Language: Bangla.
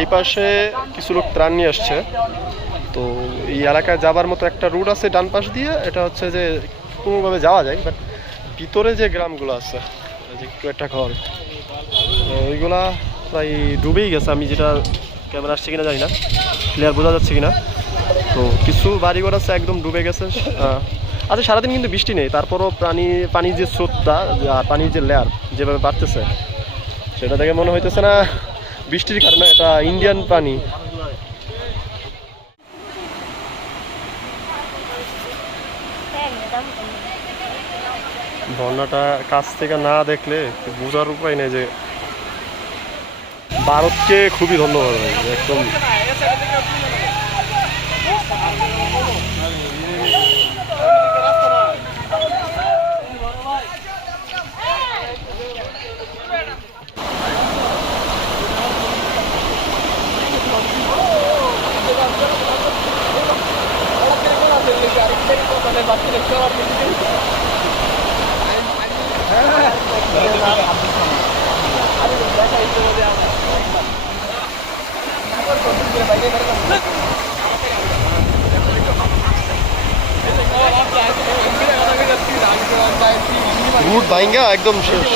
এই পাশে কিছু লোক ত্রাণ নিয়ে আসছে। তো এই এলাকায় যাবার মতো একটা রুট আছে ডান পাশ দিয়ে, এটা হচ্ছে যে কোনোভাবে যাওয়া যায়, বাট ভিতরে যে গ্রামগুলো আছে যে একটু একটা ঘর, ওইগুলা প্রায় ডুবেই গেছে। আমি যেটা ক্যামেরা আসছে কিনা জানি না, ক্লিয়ার বোঝা যাচ্ছে কিনা। তো কিছু বাড়িঘর আছে একদম ডুবে গেছে। আচ্ছা, সারাদিন কিন্তু বৃষ্টি নেই, তারপরও পানির যে স্রোতটা, পানির যে লেয়ার যেভাবে বাড়তেছে, সেটা থেকে মনে হইতেছে না বৃষ্টির কারণে, এটা ইন্ডিয়ান পানি। বন্যাটা কাছ থেকে না দেখলে বোঝার উপায় নেই যে ভারতকে খুবই ধন্যবাদ একদম। রুট ভাঙ্গা একদম শেষ।